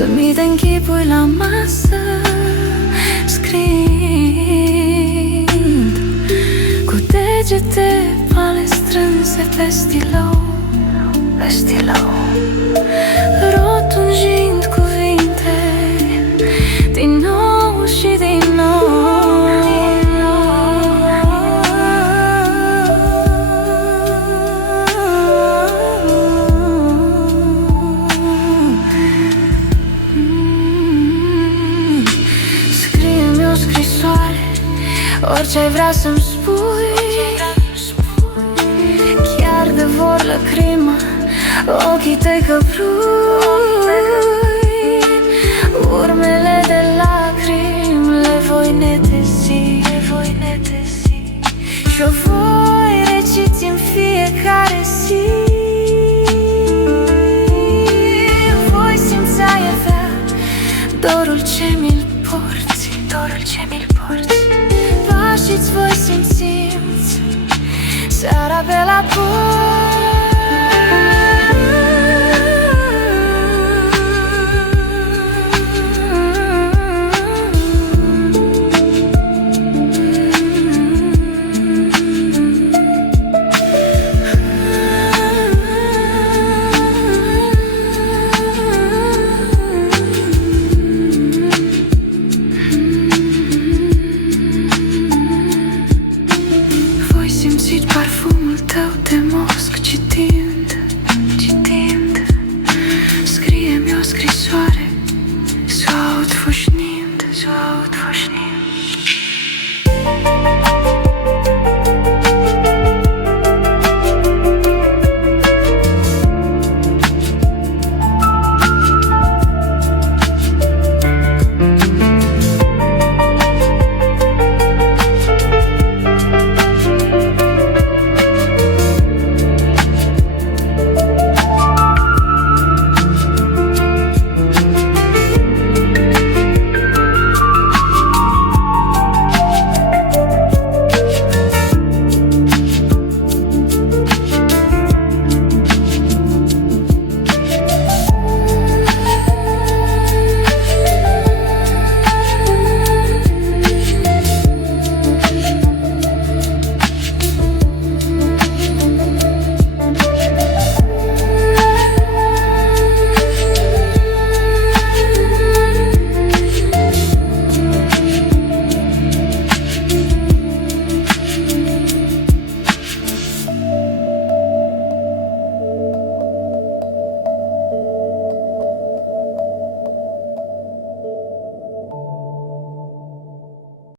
să mi te închipui la masă, scriind cu degete pale strânse pe stilou, pe stilou, rotunjind cuvinte din nou și din nou. Scrie-mi o scrisoare, orice ai vrea să-mi spui, chiar de vor lăcrimă ochii tăi căprui. Urmele de lacrimi le voi netezi, și-o voi reciți în fiecare zi. Voi simți avea dorul ce mi-l porți, pașii-ți voi simți seara pe la porți.